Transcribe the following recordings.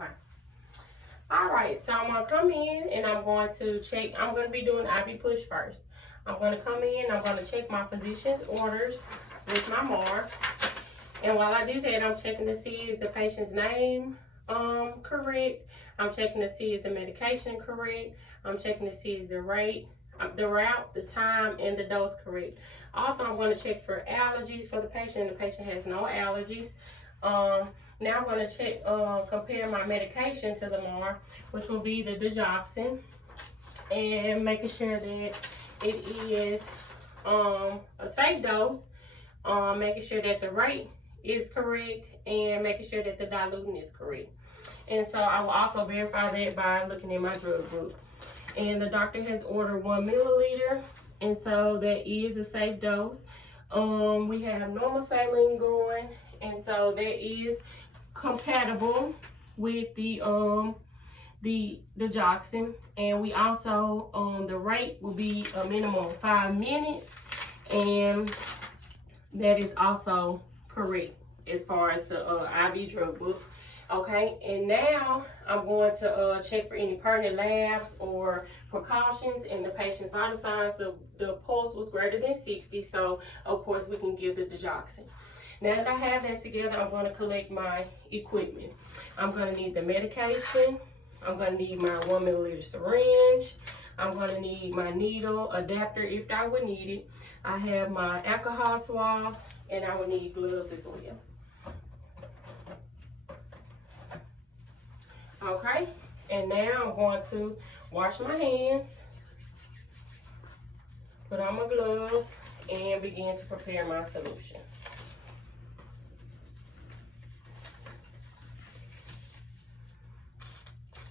Okay. All right, so I'm gonna come in and I'm going to check. I'm gonna be doing IV push first. I'm gonna come in, I'm gonna check my physician's orders with my MAR. And while I do that, I'm checking to see is the patient's name correct. I'm checking to see is the medication correct. I'm checking to see is the rate, the route, the time, and the dose correct. Also, I'm going to check for allergies for the patient. The patient has no allergies. Now I'm going to check, compare my medication to the MAR, which will be the digoxin, and making sure that it is a safe dose, making sure that the rate is correct, and making sure that the diluting is correct. And so I will also verify that by looking at my drug group. And the doctor has ordered 1 milliliter, and so that is a safe dose. We have normal saline going, and so that is compatible with the digoxin. And we also the rate will be a minimum of 5 minutes, and that is also correct as far as the IV drug book. Okay, and now I'm going to check for any pertinent labs or precautions in the patient's vital signs. The pulse was greater than 60, so of course we can give the digoxin. Now that I have that together, I'm going to collect my equipment. I'm going to need the medication. I'm going to need my 1 milliliter syringe. I'm going to need my needle adapter if I would need it. I have my alcohol swabs, and I would need gloves as well. Okay, and now I'm going to wash my hands, put on my gloves, and begin to prepare my solution.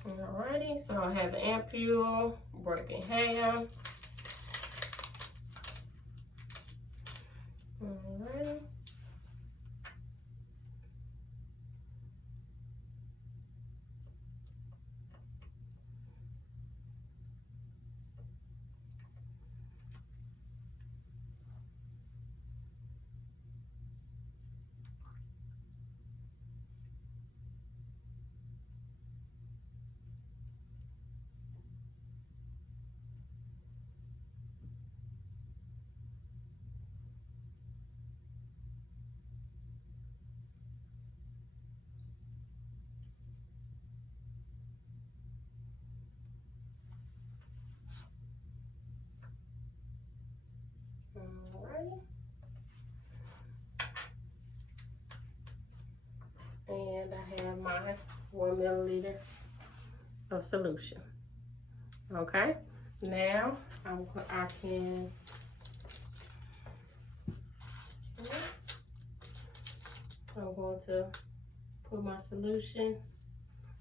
Alrighty, so I have the ampule, break in half. Alrighty. Alrighty. And I have my 1 milliliter of solution. Okay, now I'm going to put my solution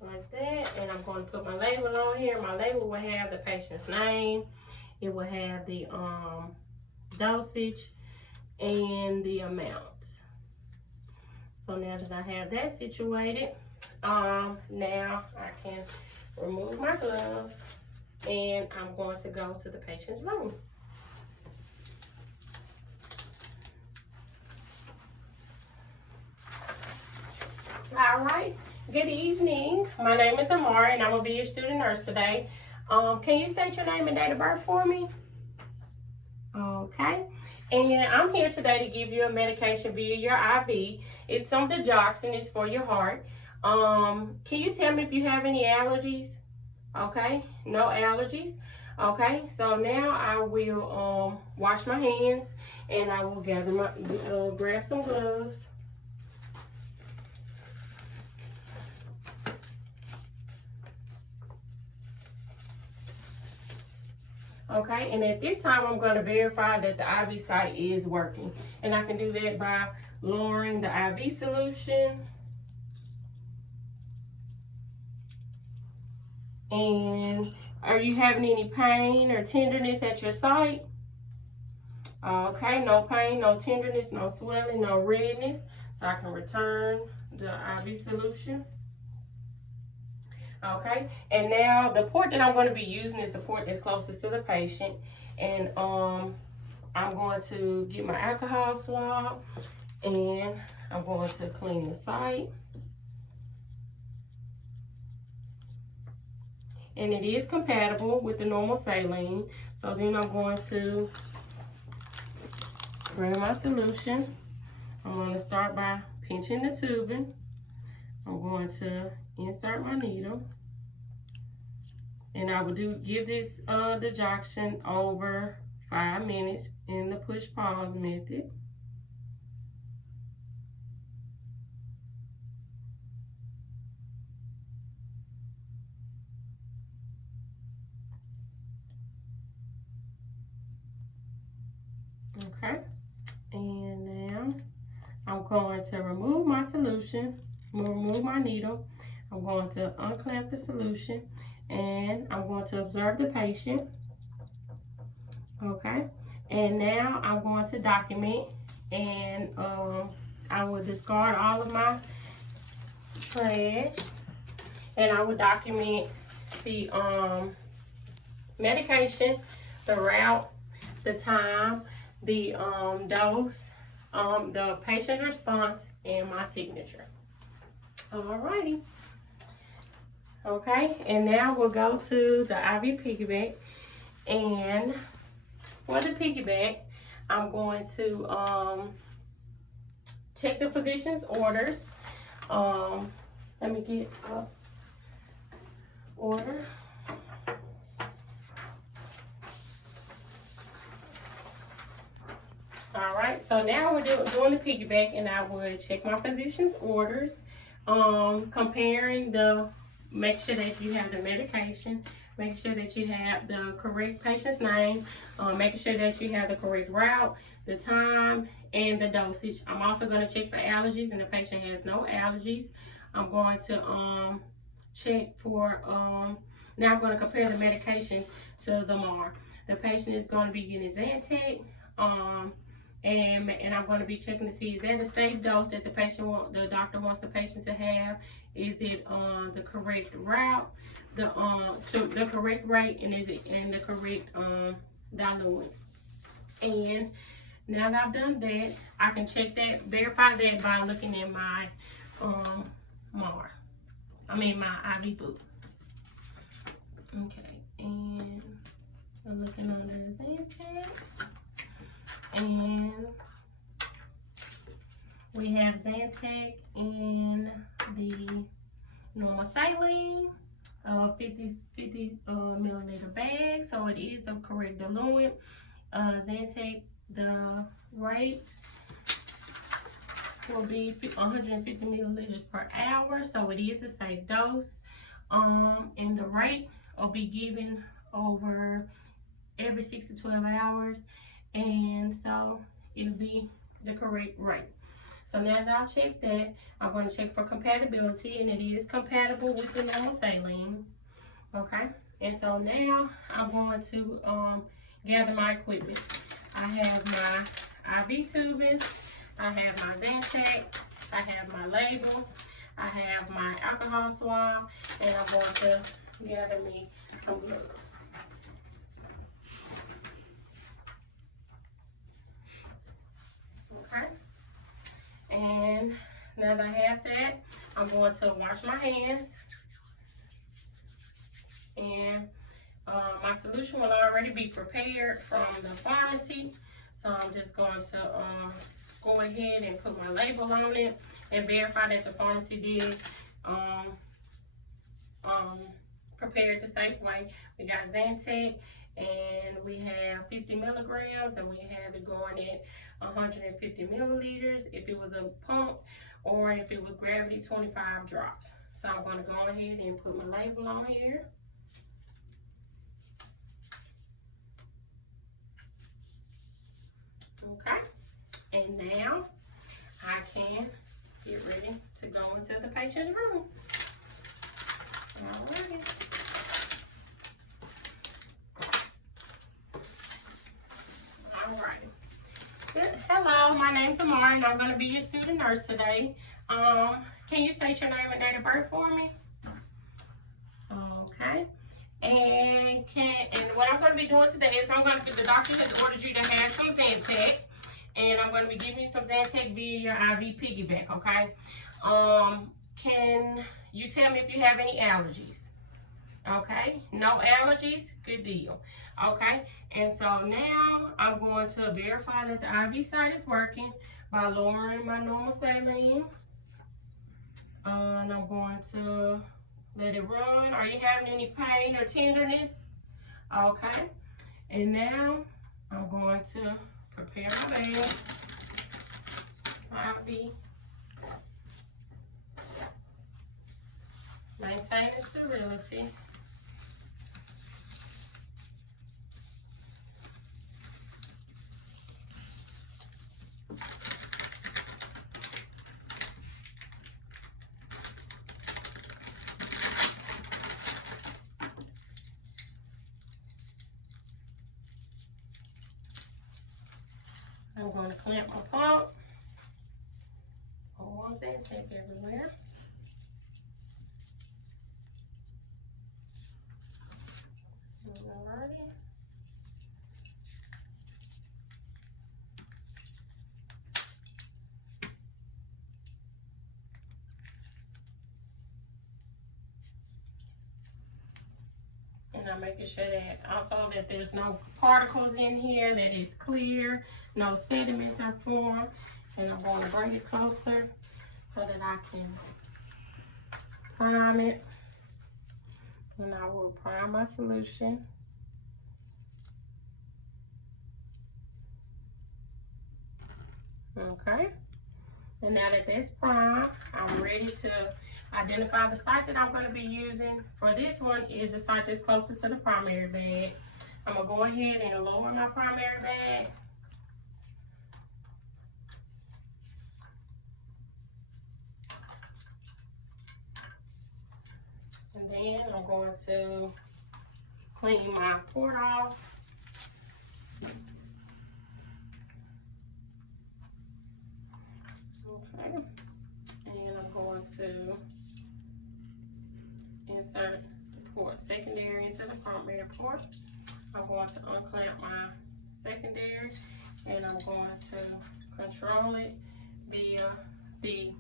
like that, and I'm going to put my label on here. My label will have the patient's name. It will have the dosage and the amount. So now that I have that situated, now I can remove my gloves, and I'm going to go to the patient's room. All right, good evening. My name is Amara, and I will be your student nurse today. Can you state your name and date of birth for me? Okay, and I'm here today to give you a medication via your IV. It's some digoxin. It's for your heart. Can you tell me if you have any allergies? Okay, no allergies. Okay, so now I will wash my hands, and I will gather my grab some gloves. Okay, and at this time, I'm going to verify that the IV site is working. And I can do that by lowering the IV solution. And are you having any pain or tenderness at your site? Okay, no pain, no tenderness, no swelling, no redness. So I can return the IV solution. Okay, and now the port that I'm going to be using is the port that's closest to the patient. And I'm going to get my alcohol swab, and I'm going to clean the site. and it is compatible with the normal saline. So then I'm going to bring my solution. I'm going to start by pinching the tubing. I'm going to insert my needle. And I will give this dejoction over 5 minutes in the push-pause method. Okay, and now I'm going to remove my solution, remove my needle. I'm going to unclamp the solution, and I'm going to observe the patient. Okay, and now I'm going to document, and I will discard all of my trash, and I will document the medication, the route, the time, the dose, the patient's response, and my signature. Alrighty. Okay, and now we'll go to the IV piggyback, and for the piggyback, I'm going to check the physician's orders. Let me get up order. All right, so now we're doing the piggyback, and I would check my physician's orders, comparing make sure that you have the medication, make sure that you have the correct patient's name, making sure that you have the correct route, the time, and the dosage. I'm also going to check for allergies, and the patient has no allergies. I'm going to check for, now I'm going to compare the medication to the MAR. The patient is going to be getting Zantac, and I'm going to be checking to see is that a safe dose that the doctor wants the patient to have. Is it the correct route, the correct rate, and is it in the correct diluent? And now that I've done that, I can check that, verify that by looking at my MAR. My IV book. Okay, and I'm looking under the Zantac. And we have Zantac in the normal saline, 50 milliliter bag, so it is the correct diluent. Zantac, the rate will be 150 milliliters per hour, so it is a safe dose. And the rate will be given over every 6 to 12 hours. And so it'll be the correct rate. So now that I've checked that, I'm going to check for compatibility, and it is compatible with the normal saline. Okay, and so now I'm going to gather my equipment. I have my IV tubing, I have my Zantac, I have my label, I have my alcohol swab, and I'm going to gather me some gloves. Okay, and now that I have that, I'm going to wash my hands, and my solution will already be prepared from the pharmacy, so I'm just going to go ahead and put my label on it and verify that the pharmacy did prepare it the safe way. We got Zantac, and we have 50 milligrams, and we have it going at 150 milliliters if it was a pump, or if it was gravity, 25 drops. So I'm going to go ahead and put my label on here. Okay, and now I can get ready to go into the patient's room. All right. Hello, my name's Amara, and I'm going to be your student nurse today. Can you state your name and date of birth for me? Okay. And what I'm going to be doing today is I'm going to give the doctor that ordered you to have some Zantac, and I'm going to be giving you some Zantac via your IV piggyback. Okay. Can you tell me if you have any allergies? Okay, no allergies, good deal. Okay, and so now I'm going to verify that the IV site is working by lowering my normal saline. And I'm going to let it run. Are you having any pain or tenderness? Okay, and now I'm going to prepare my bag. IV. Maintain the sterility. I'm going to clamp my pump. Hold on, take everywhere. Alrighty. And I'm making sure that also that there's no particles in here, that it's clear, no sediments are formed. And I'm going to bring it closer so that I can prime it. And I will prime my solution. Okay. And now that that's primed, I'm ready to identify the site that I'm going to be using. For this one is the site that's closest to the primary bag. I'm going to go ahead and lower my primary bag. And then I'm going to clean my port off. Okay. And I'm going to insert the port secondary into the primary port. I'm going to unclamp my secondary and I'm going to control it via the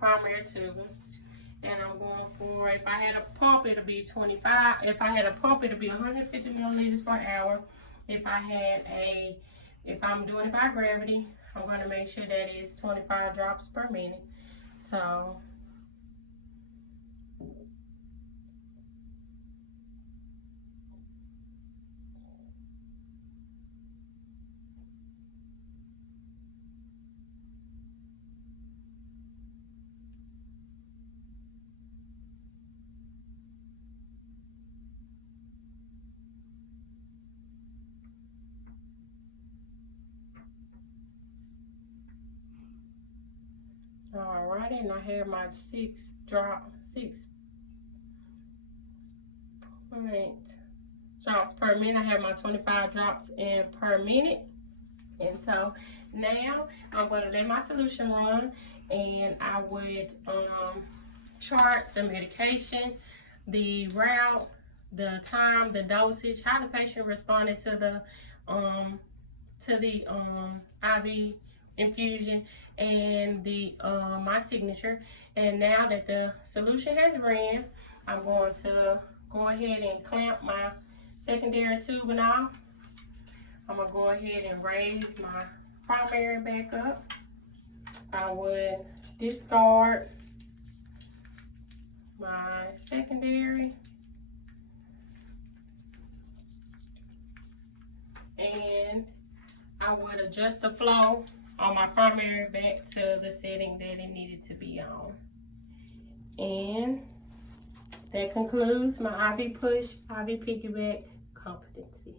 primary tubing. And I'm going for, if I had a pump, it'll be 25. If I had a pump, it'll be 150 milliliters per hour. If I'm doing it by gravity, I'm going to make sure that it's 25 drops per minute. So, alrighty, and I have my 6 drops per minute. I have my 25 drops in per minute. And so now I'm going to let my solution run, and I would chart the medication, the route, the time, the dosage, how the patient responded to the IV infusion, and the my signature. And now that the solution has ran, I'm going to go ahead and clamp my secondary tubing off. I'm gonna go ahead and raise my primary back up. I would discard my secondary and I would adjust the flow on my primary back to the setting that it needed to be on. And that concludes my IV push, IV piggyback competency.